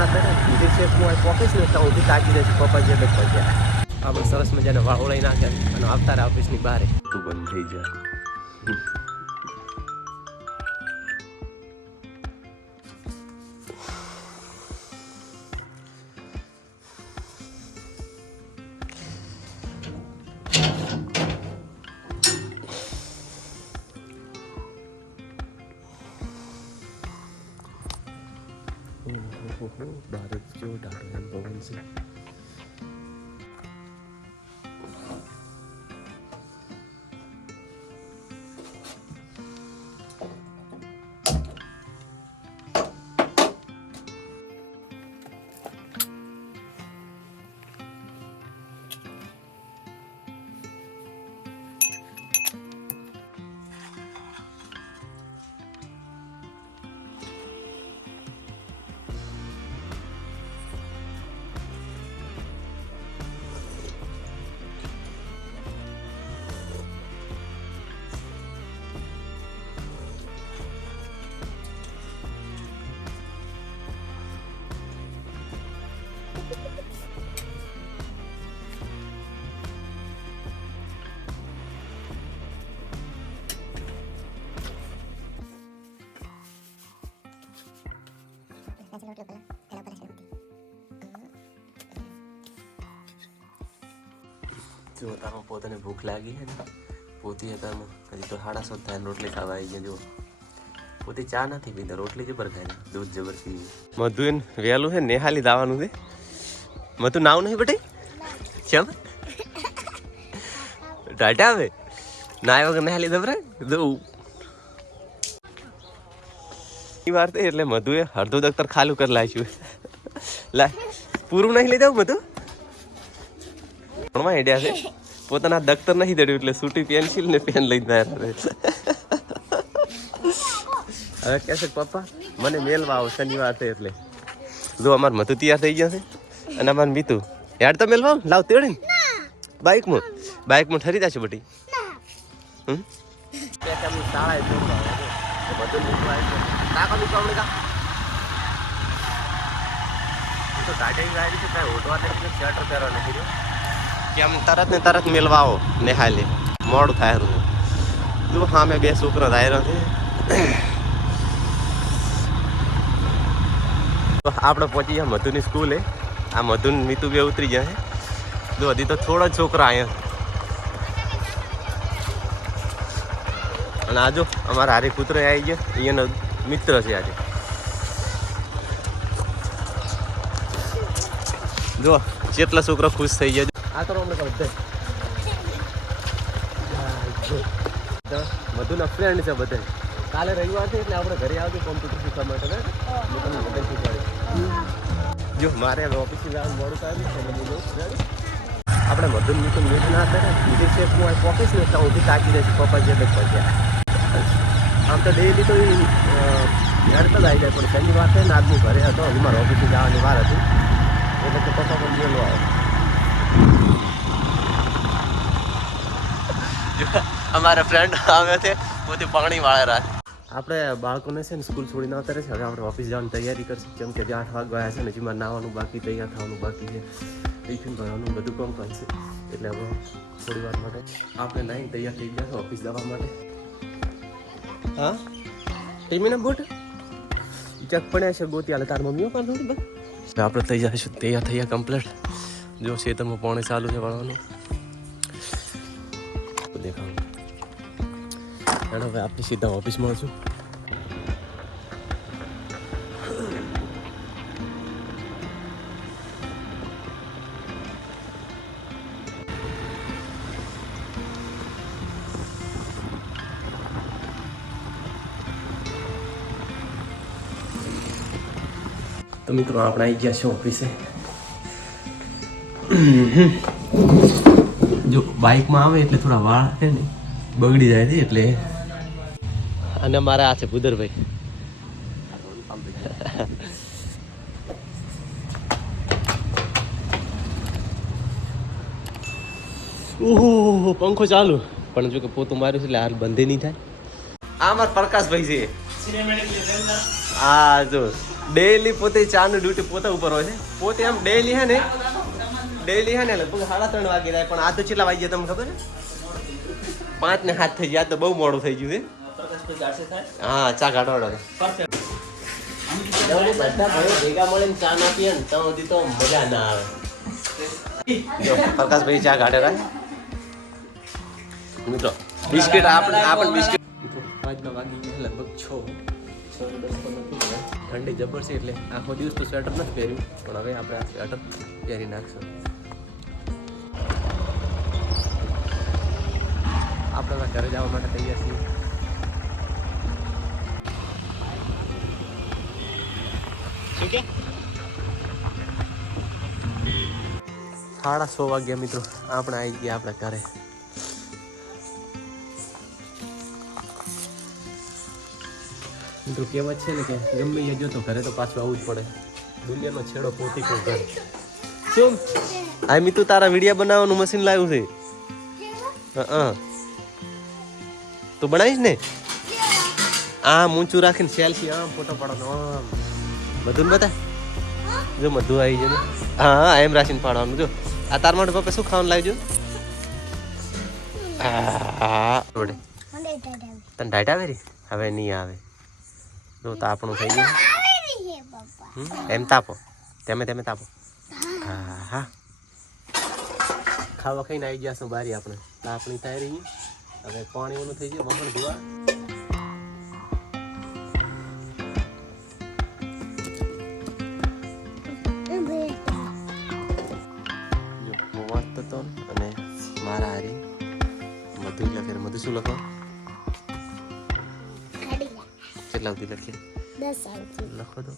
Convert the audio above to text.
ના કરે બીજે છે હું પોકીશ ને તો ઊભી તાકી દઈશ પપ્પા જે બેઠા ગયા આપણે સરસ મજાને વાવળી નાખે અને આવતા રહે ઓફિસની બહાર તું બંધ થઈ જાય ભારત જો ડાળો પવન છે જો તારો પોતાને ભૂખ લાગી છે ને પોતી અત્યારમાં હજી તો 7:30 થાય રોટલી ખાવા આવી ગયા જો પોતે ચા નથી પીતા રોટલી જબર ખાય દૂધ જબર પી મધુન વેલું છે નેહાલી દાવાનું છે મધુ નાવ નહીં બેટે કેમ ટાટા આવે નાય વગર નેહાલી દબરે દઉં એ વાર એટલે મધુએ અડધો દફતર ખાલું કરી લાવ્યું લા પૂરું નહીં લઈ દઉં મધુ ભણવા હેડ્યા છે પોતાના દફતર નહીં દડ્યું એટલે સૂટી પેન્સિલ ને પેન લઈ જાય હવે કહે છે પપ્પા મને મેલવા આવો શનિવાર છે એટલે જો અમાર મધુ તૈયાર થઈ ગયા છે અને અમાર મીતુ યાર તો મેલવા લાવ તેડી બાઇકમાં ઠરી જશે બટી કે આમ તરત ને તરત મેલવા આવો નેહાલે મોડું થાય જો હા મેં 2 છોકરા થાય છે આપણે પહોંચી ગયા મધુની સ્કૂલે આ મધુ મીતુ બે ઉતરી ગયા છે જો હજી તો થોડા છોકરા અહીંયા અને આજો અમારા હારી પુત્ર આવી ગયા અહીંયાનો મિત્ર છે આજે જો જેટલા છોકરા ખુશ થઈ ગયા આ કરો અમને બધા મધુના ફ્રેન્ડ છે બધા કાલે રવિવાર છે એટલે આપણે ઘરે આવજો કોમ્પ્યુટર શીખવા માટે ને હું તમને બધા શીખવાડીશ જો મારે હવે ઓફિસથી જવાનું મોડું થાય આપણે મધુ મીઠું મીઠ ના કરે બીજે છે હું પોકીશ ને તો ઊભી તાકી દઈશ પપ્પા જે બેઠા ગયા આમ તો ડેલી તો હેડતા જ આવી જાય પણ શનિવાર છે ને આજનું ઘરે હતો હજી મારે ઓફિસથી જવાની વાર હતી એટલે તો પપ્પા પણ ગયેલો આવે અમારા ફ્રેન્ડ આવે છે પોતે પાણી વાળા રાત આપણે બાળકોને છે ને સ્કૂલ છોડીને આવતા રહે છે હવે આપણે ઓફિસ જવાની તૈયારી કરશું કેમ કે 8 વાગવા આવ્યા છે ને જેમાં નાવાનું બાકી તૈયાર થવાનું બાકી છે ટિફિન ભરવાનું બધું કામ કરશે એટલે હવે થોડી વાર માટે આપણે નાઈને તૈયાર થઈ ગયા છે ઓફિસ જવા માટે હા ટીમીના બૂટ ચક પડ્યા છે ગોતી હાલે તાર મમ્મીઓ પણ થોડી બસ આપણે થઈ જઈશું તૈયાર થઈ ગયા કમ્પ્લીટ જો ખેતરમાં પાણી ચાલુ છે વાળવાનું દેખાવું અને હવે આપણે સીધા ઓફિસમાં છું તો મિત્રો આપણે આવી ગયા છે ઓફિસે જો બાઇકમાં આવે એટલે થોડા વાળ છે ને બગડી જાય છે એટલે અને મારા આ છે ભૂદરભાઈ ઓહો પંખો ચાલુ પણ જો કે પોતું માર્યું છે એટલે હાલ બંધે નહીં થાય આ મારા પ્રકાશભાઈ છે હા જો ડેલી પોતે ચાનું ડ્યુટી પોતા ઉપર હોય છે પોતે આમ ડેલી હે ને લગભગ 3:30 વાગે જાય પણ આ તો કેટલા વાગ્યા તમને ખબર છે 5 ને 7 થઈ ગયા તો બહુ મોડું થઈ ગયું છે હા ચા કાઢવાડો બધા ભાઈઓ ભેગા મળીને ચા ના પીએ ને ત્યાં સુધી તો મજા ના આવે જો પ્રકાશભાઈ ચા કાઢેલા મિત્રો બિસ્કિટ આપણે બિસ્કિટ આજના વાગી ગયા લગભગ 6:10 ઠંડી જબર છે એટલે આખો દિવસ તો સ્વેટર નથી પહેર્યું પણ હવે આપણે આ સ્વેટર પહેરી નાખશું આપણે ઘરે જવા માટે તૈયાર છીએ 6:30 વાગ્યા મિત્રો આપણે આવી ગયા આપણા ઘરે મિત્રો કહેવત છે ને કે ગમે એ જો તો ઘરે તો પાછું આવવું જ પડે દુનિયાનો છેડો પોતી કોઈ ઘર શું આ મિતુ તારા વિડીયો બનાવવાનું મશીન લાવ્યું છે તું બનાવીશ ને આમ ઊંચું રાખીને સેલ્ફી આમ ફોટો પાડવાનો આમ બધું ને બતા જો બધું આવી જાય હા એમ રાખીને પાડવાનું જો આ તાર માટે પપ્પા શું ખાવાનું લાવજો તને ડાયટ આવે રે હવે નહીં આવે જો તાપણું થઈ ગયું એમ તાપો તમે તાપો હા હા ખાવા ખાઈને આવી ગયા શું બારી આપણે તાપણી થાય રહી હવે પાણી ઓલું થઈ જાય વગર ધોવા જો હું વાંચતો હતો અને મારા હારી મધુ લખે મધુ શું લખો કેટલા સુધી લખીએ 10 લખો તો